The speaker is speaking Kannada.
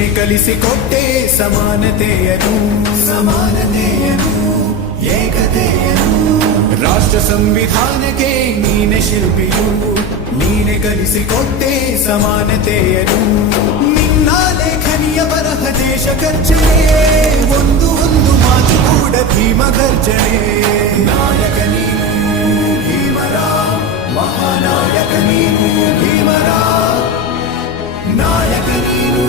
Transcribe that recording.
ನೀನೆ ಕಲಿಸಿಕೊಟ್ಟೆ ಸಮಾನತೆಯನು ಏಕತೆಯನು ರಾಷ್ಟ್ರ ಸಂವಿಧಾನಕ್ಕೆ ನೀನೆ ಶಿಲ್ಪಿಯು ನೀನೆ ಕಲಿಸಿಕೊಟ್ಟೆ ಸಮಾನತೆಯನು ನಿನ್ನ ಲೇಖನಿಯ ಬರಹ ದೇಶ ಖರ್ಚನೆ ಒಂದು ಮಾತು ಕೂಡ ಭೀಮ ಗರ್ಜನೆ ನಾಯಕ ನೀನು ಭೀಮರ ಮಹಾನಾಯಕ ನೀನು ಭೀಮರ ನಾಯಕ ನೀನು